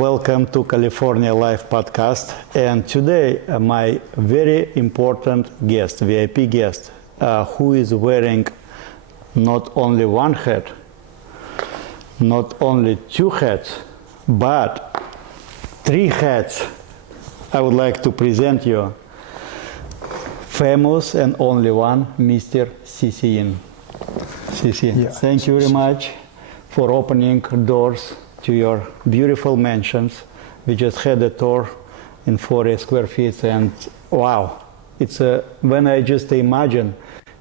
welcome to California Live Podcast. And today, my very important guest, VIP guest, who is wearing not only one hat, not only two hats, but three hats. I would like to present you famous and only one, Mr. C.C. Yin. C.C., yeah. Thank you very much for opening doors to your beautiful mansions. We just had a tour in 40 square feet, and wow, it's when I just imagine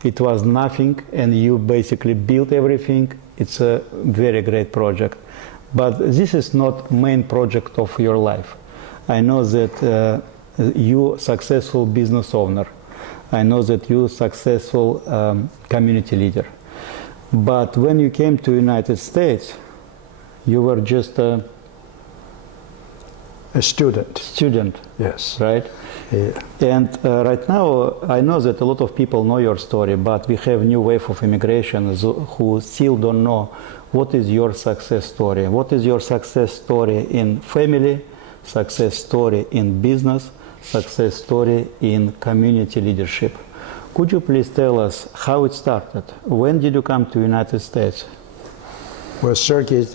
it was nothing and you basically built everything. It's a very great project. But this is not main project of your life. I know that you successful business owner. I know that you successful community leader. But when you came to United States, you were just a student. Student. Yes. Right? Yeah. And right now, I know that a lot of people know your story, but we have new wave of immigration who still don't know what is your success story. What is your success story in family, success story in business, success story in community leadership? Could you please tell us how it started? When did you come to United States? Well, Sergey,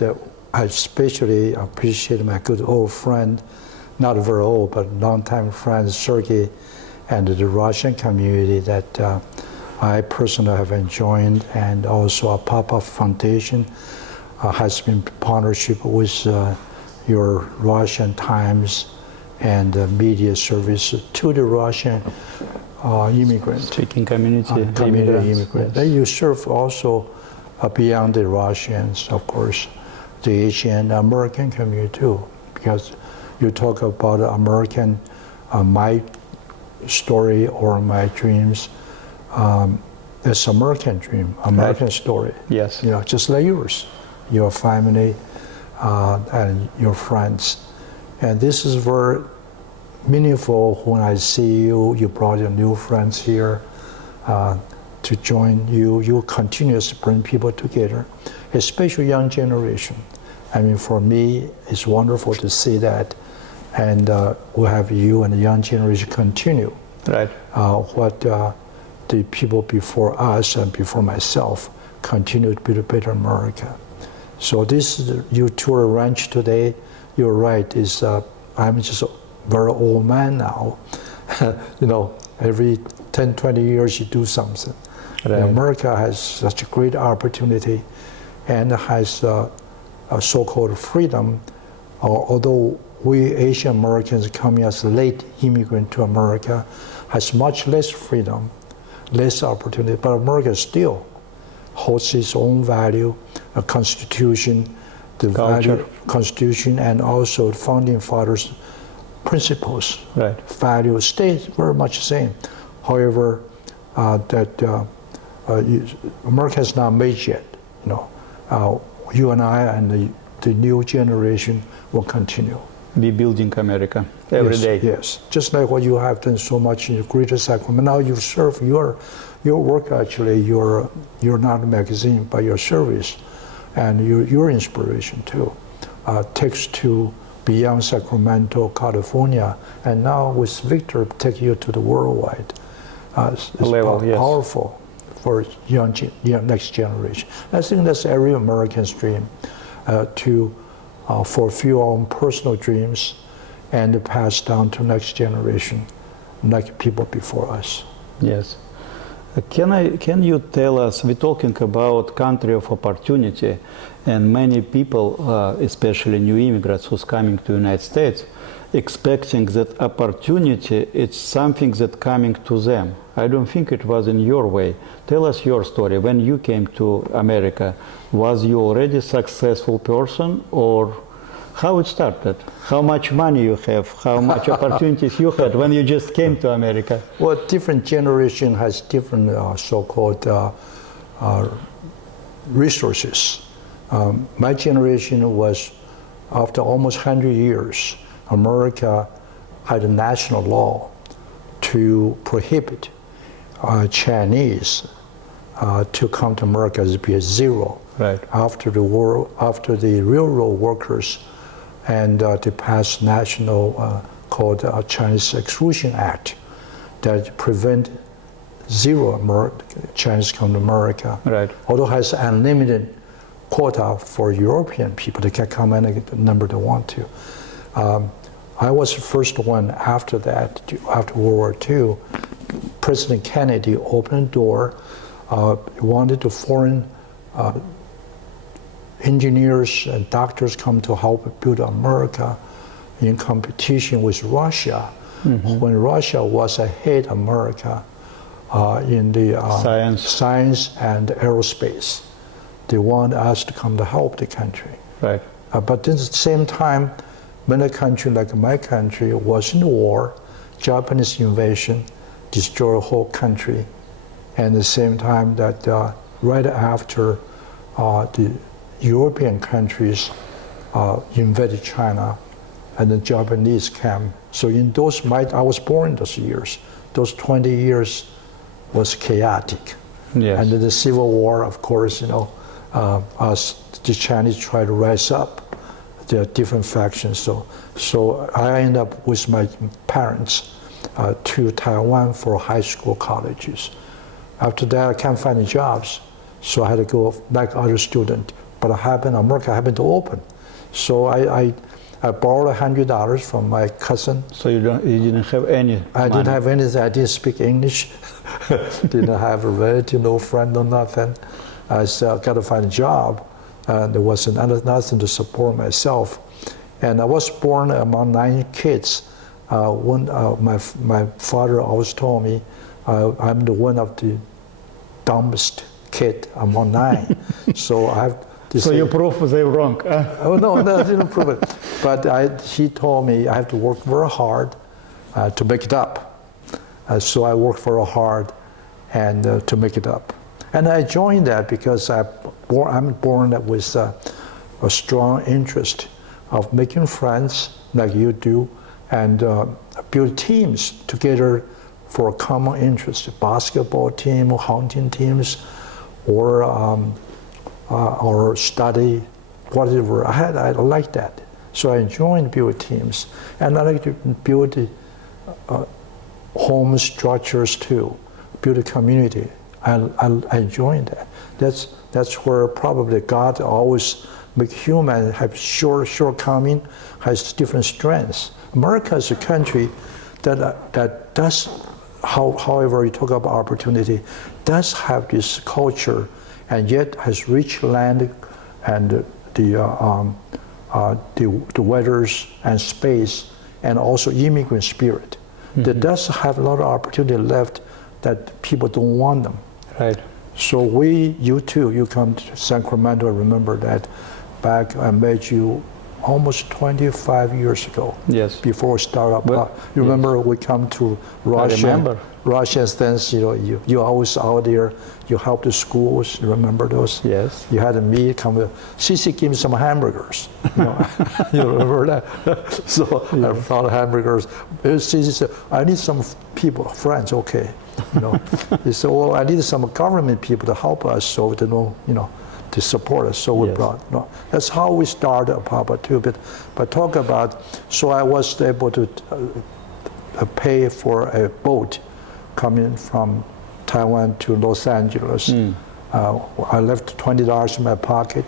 I especially appreciate my good old friend, not very old, but longtime friend, Sergey, and the Russian community that I personally have enjoyed, and also a pop-up foundation has been partnership with your Russian Times and media service to the Russian immigrants. Speaking community immigrants. Yes. You serve also beyond the Russians, of course, the Asian American community too, because you talk about American, my story or my dreams. It's American dream, American story. Yes. You know, just like yours, your family and your friends. And this is very meaningful when I see you. You brought your new friends here to join you. You continuously bring people together, especially young generation. I mean, for me, it's wonderful to see that. And we'll have you and the young generation continue. Right. What the people before us and before myself continue to build a better America. So this is you tour ranch today. You're right. Is I'm just a very old man now. You know, every 10, 20 years you do something. Right. America has such a great opportunity, and has a so-called freedom. Although we Asian Americans coming as late immigrant to America has much less freedom, less opportunity, but America still holds its own value, a constitution, the culture. value, constitution, and also the founding fathers' principles, right. Value stays very much the same. However, America is not made yet. You know, you and I and the new generation will continue. Be building America every day. Yes, just like what you have done so much in the Greater Sacramento. Now you serve your work actually. You're not a magazine, but your service, and your inspiration too, takes to beyond Sacramento, California, and now with Victor take you to the worldwide. It's powerful for young next generation. I think that's every American's dream, to fulfill our own personal dreams and pass down to next generation, like people before us. Yes. Can you tell us, we're talking about country of opportunity, and many people, especially new immigrants who's coming to the United States, expecting that opportunity, it's something that coming to them. I don't think it was in your way. Tell us your story. When you came to America, was you already a successful person, or how it started? How much money you have? How much opportunities you had when you just came to America? Well, different generation has different so-called resources. My generation was, after almost 100 years, America had a national law to prohibit Chinese to come to America as be a zero. Right. After the war, after the railroad workers and they passed national called Chinese Exclusion Act that prevent zero Chinese come to America. Right. Although has unlimited quota for European people, they can come in and get the number they want to. I was the first one after that, after World War II. President Kennedy opened the door, wanted the foreign engineers and doctors come to help build America in competition with Russia. Mm-hmm. When Russia was ahead of America in the science and aerospace. They want us to come to help the country. Right. But at the same time, when a country like my country was in the war, Japanese invasion destroyed the whole country. And at the same time that right after the European countries invaded China and the Japanese came. So in those, I was born in those years. Those 20 years was chaotic. Yes. And then the Civil War, of course, us, the Chinese try to rise up. There are different factions. So I ended up with my parents to Taiwan for high school colleges. After that, I can't find any jobs. So I had to go like other students. But America happened to open. So I borrowed $100 from my cousin. So you didn't have any I money. didn't have anything. I didn't speak English. Didn't have a relative, no friend, no nothing. I said, I got to find a job. There was nothing to support myself. And I was born among 9 kids. My father always told me I'm the one of the dumbest kid among 9. So I have to So say, you prove they were wrong. Oh no, I didn't prove it. But he told me I have to work very hard to make it up. So I worked very hard and to make it up. And I joined that because I'm born with a strong interest of making friends like you do and build teams together for a common interest, basketball team, hunting teams, or study, whatever. I like that. So I enjoyed build teams. And I like to build home structures too, build a community. I enjoy that. That's where probably God always make human have shortcoming, has different strengths. America is a country that does, however you talk about opportunity, does have this culture, and yet has rich land and the weathers and space, and also immigrant spirit. Mm-hmm. That does have a lot of opportunity left that people don't want them. Right. So you too, you come to Sacramento, remember that back I met you almost 25 years ago. Yes. Before startup. You remember we come to Russia. I remember. Russian stands, you always out there, you help the schools, you remember those? Yes. You had me come with, CC give me some hamburgers. You remember that? So yeah. I found hamburgers. CC said, I need some people, friends, okay. He said, well, I need some government people to help us so they know, to support us. So we brought, that's how we started Papa too. But talk about, so I was able to pay for a boat coming from Taiwan to Los Angeles. I left $20 in my pocket.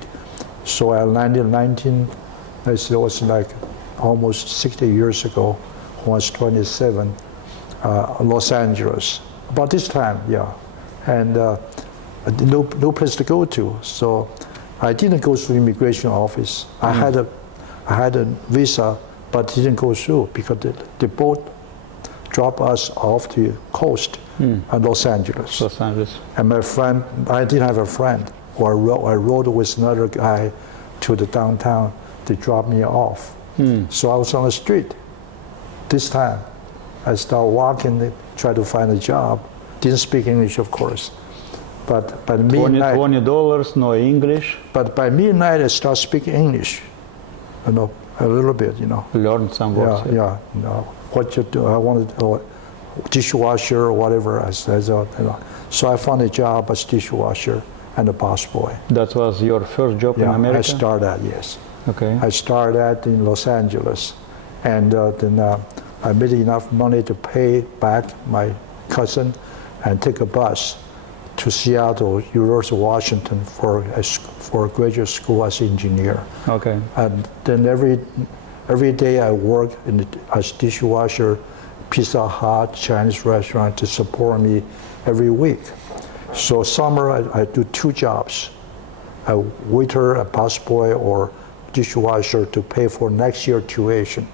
So I landed it was like almost 60 years ago, when I was 27, Los Angeles. About this time, yeah. And no place to go to. So I didn't go through immigration office. I had a visa, but didn't go through because the boat dropped us off the coast at Los Angeles. Los Angeles. And my friend, I didn't have a friend. I rode with another guy to the downtown to drop me off. So I was on the street. This time, I started walking, try to find a job. Didn't speak English, of course. But by midnight, $20, no English. But by midnight, I start speaking English. A little bit, Learn some words. Yeah. What you do? I wanted dishwasher or whatever. So I found a job as dishwasher and a busboy. That was your first job in America? I started, yes. Okay. I started that in Los Angeles. And then I made enough money to pay back my cousin and take a bus to Seattle, University of Washington for graduate school as engineer. Okay. And then every day I work as dishwasher, Pizza Hut, Chinese restaurant to support me every week. So summer I do 2 jobs, a waiter, a busboy, or dishwasher to pay for next year tuition.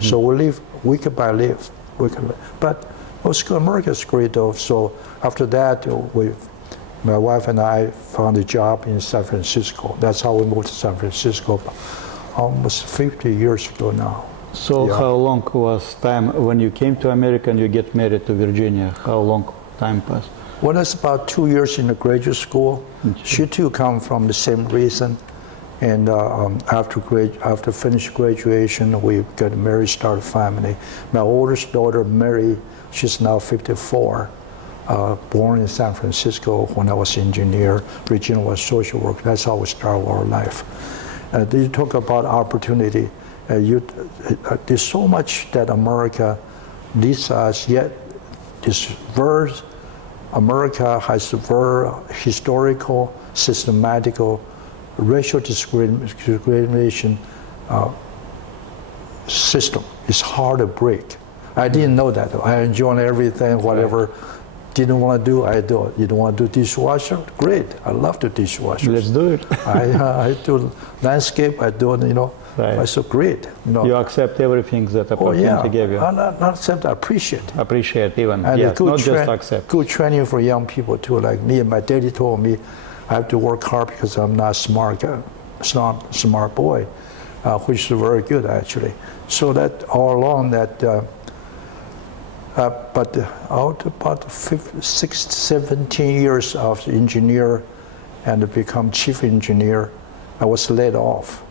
So we live week by week. But America is great though. So after that, my wife and I found a job in San Francisco. That's how we moved to San Francisco almost 50 years ago now. So how long was time when you came to America and you get married to Virginia? How long time passed? Well, that's about 2 years in the graduate school. She too come from the same reason. And after finished graduation, we got married, started a family. My oldest daughter, Mary, she's now 54, born in San Francisco when I was engineer. Regina was social worker. That's how we started our life. You talk about opportunity. There's so much that America leads us, yet America has a very historical, systematical, racial discrimination system. It's hard to break. I didn't know that. I enjoy everything, whatever. Didn't want to do, I do it. You don't want to do dishwasher? Great. I love the dishwasher. Let's do it. I do landscape. I do it. Right. I so great. You accept everything that opportunity gave you. Not accept, appreciate. Appreciate even. And yes, not just accept. Good training for young people too, like me. And my daddy told me I have to work hard because I'm not a smart boy, which is very good actually. So that all along that, but out about 17 years of engineer and to become chief engineer, I was laid off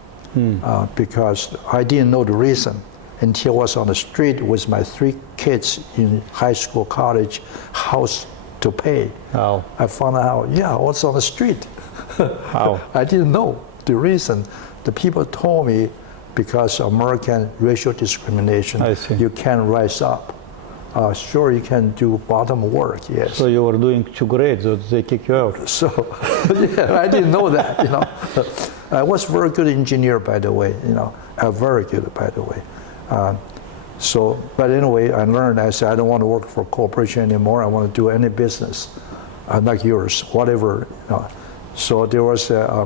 because I didn't know the reason until I was on the street with my 3 kids in high school, college, house to pay. How? I found out, I was on the street. How? I didn't know the reason. The people told me because American racial discrimination, I see. you can't rise up. Sure, you can do bottom work, yes. So you were doing too great, so they kick you out. So, I didn't know that, I was very good engineer, by the way, very good, by the way. But anyway, I learned, I said, I don't want to work for a corporation anymore. I want to do any business, like yours, whatever. So there was a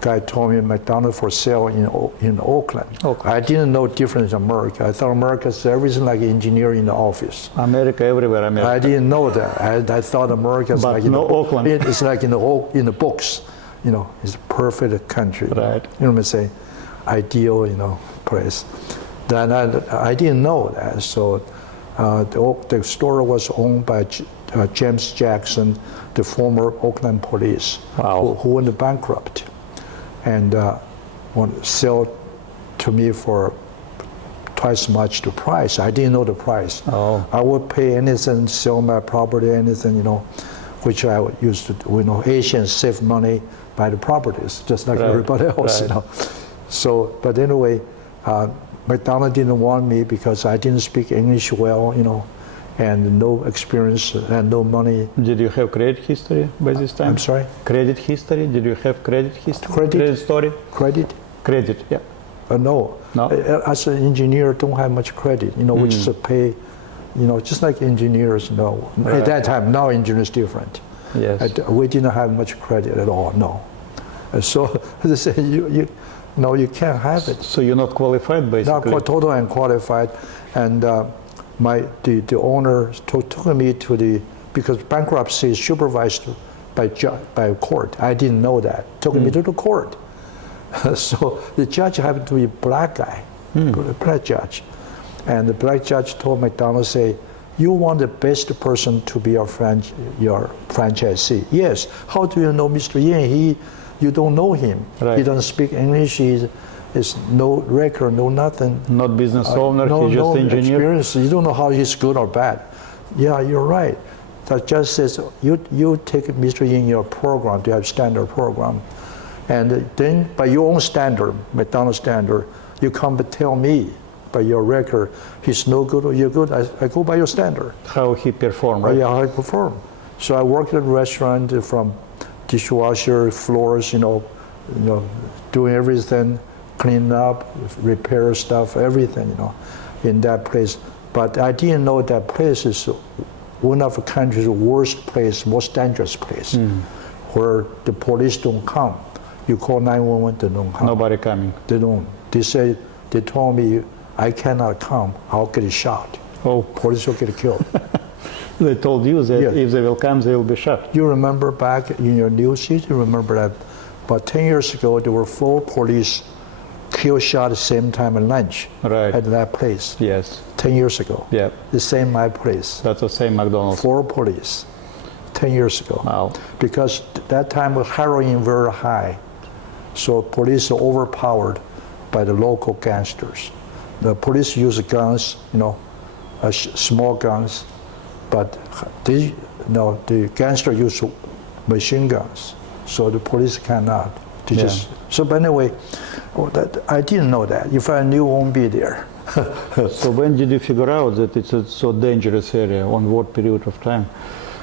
guy told me McDonald's for sale in Oakland. I didn't know difference in America. I thought America's everything like engineer in the office. America everywhere, America. I didn't know that. I thought America's but like Oakland. It's like in the books. It's a perfect country. Right. You know what I'm saying? Ideal, place. Then I didn't know that. So the store was owned by James Jackson, the former Oakland police, who went bankrupt, and sell to me for twice much the price. I didn't know the price. I would pay anything, sell my property, anything, which I used to do. Asians save money by the properties, just like everybody else, So, but anyway, McDonald didn't want me because I didn't speak English well, and no experience and no money. Did you have credit history by this time? I'm sorry? Credit history? Did you have credit history? Credit story? Credit? Credit, yeah. No. As an engineer, don't have much credit, which is a pay, just like engineers, At that time, now engineers different. Yes. We didn't have much credit at all, no. So they say, you can't have it. So you're not qualified, basically? Not totally unqualified. And the owner took me to because bankruptcy is supervised by court. I didn't know that. Took me to the court. So the judge happened to be a black guy, a black judge. And the black judge told McDonald, say, you want the best person to be your franchisee. Yes. How do you know Mr. Yin? You don't know him. Right. He doesn't speak English. He's no record, no nothing. Not business owner, he's just engineer. Experience. You don't know how he's good or bad. Yeah, you're right. The judge says, you take Mr. Yin in your program, to have standard program. And then by your own standard, McDonald's standard, you come to tell me by your record, he's no good or you're good. I go by your standard. How he performed, right? Yeah, how I perform. So I worked at a restaurant from dishwasher, floors, doing everything, clean up, repair stuff, everything, in that place. But I didn't know that place is one of the country's worst place, most dangerous place, where the police don't come. You call 911, they don't come. Nobody coming. They don't. They told me, I cannot come, I'll get shot. Oh. Police will get killed. They told you that Yeah. if they will come, they will be shot. You remember back in your news, you remember that about 10 years ago, there were 4 police killed, shot at the same time at lunch Right. at that place. Yes. 10 years ago. Yeah. The same my place. That's the same McDonald's. 4 police, 10 years ago. Wow. Because that time was heroin very high. So police are overpowered by the local gangsters. The police use guns, small guns, but the gangster use machine guns. So the police cannot. They Yeah. But anyway, I didn't know that. If I knew, I won't be there. So when did you figure out that it's a so dangerous area? On what period of time?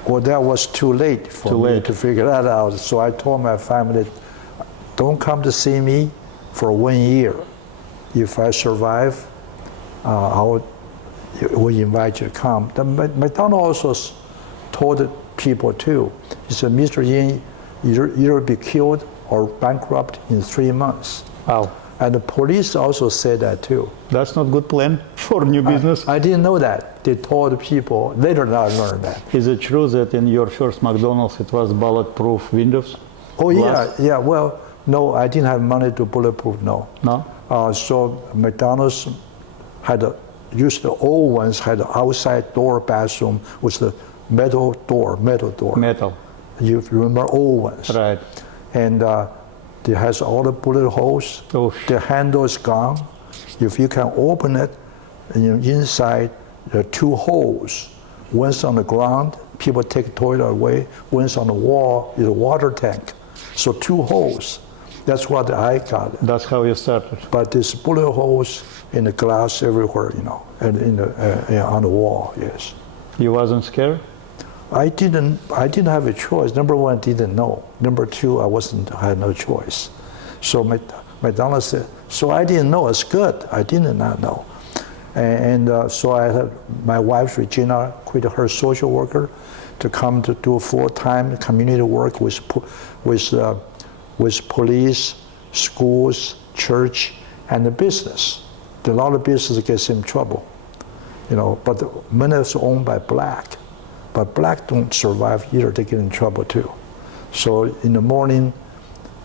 Well, that was too late for me to figure that out. So I told my family, don't come to see me for 1 year. If I survive, we invite you to come. McDonald also told people too. He said, Mr. Yin, you'll be killed or bankrupt in 3 months. Wow. And the police also said that too. That's not good plan for new business. I didn't know that. They told people, later I learned that. Is it true that in your first McDonald's it was bulletproof windows? Oh Glass? yeah. Well, no, I didn't have money to bulletproof, no. No? So McDonald's used the old ones, had the outside door bathroom with the metal door. Metal. You remember old ones. Right. And it has all the bullet holes. Oh. The handle is gone. If you can open it, and inside there are 2 holes. One's on the ground, people take the toilet away. One's on the wall is a water tank. So 2 holes. That's what I got. That's how you started. But there's bullet holes in the glass everywhere, and on the wall. Yes. You wasn't scared? I didn't have a choice. Number 1, I didn't know. Number 2, I had no choice. So McDonald said, so I didn't know. It's good. I did not know. And so I had my wife, Regina, quit her social worker to come to do full-time community work with police, schools, church, and the business. A lot of business gets in trouble, but many is owned by black. But black don't survive either, they get in trouble too. So in the morning,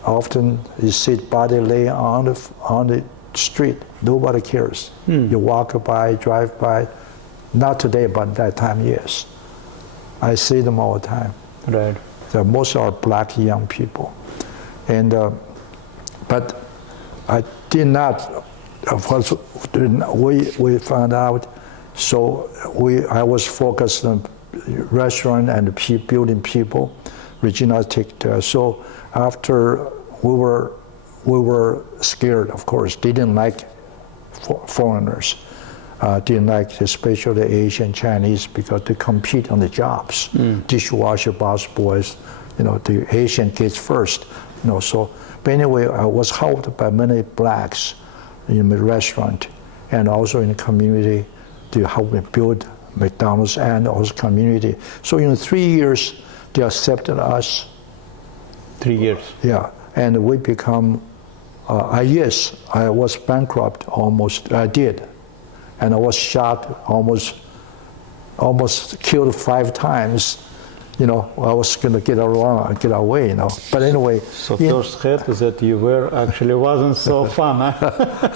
often you see body lay on the street, nobody cares. You walk by, drive by, not today, but that time, yes. I see them all the time. Right. Most are black young people. And, but I did not, of course, we found out, so I was focused on restaurant and building people. Regina take care. So after we were scared, of course. They didn't like foreigners. Didn't like especially Asian, Chinese, because they compete on the jobs. Dishwasher, boss boys, the Asian kids first. So, but anyway, I was helped by many blacks in the restaurant and also in the community to help me build McDonald's and also community. So in 3 years, they accepted us. 3 years. Yeah, and we become, yes, I was bankrupt almost, I did. And I was shot almost killed 5 times. I was gonna get away, But anyway. So first head is that you were actually wasn't so fun, huh?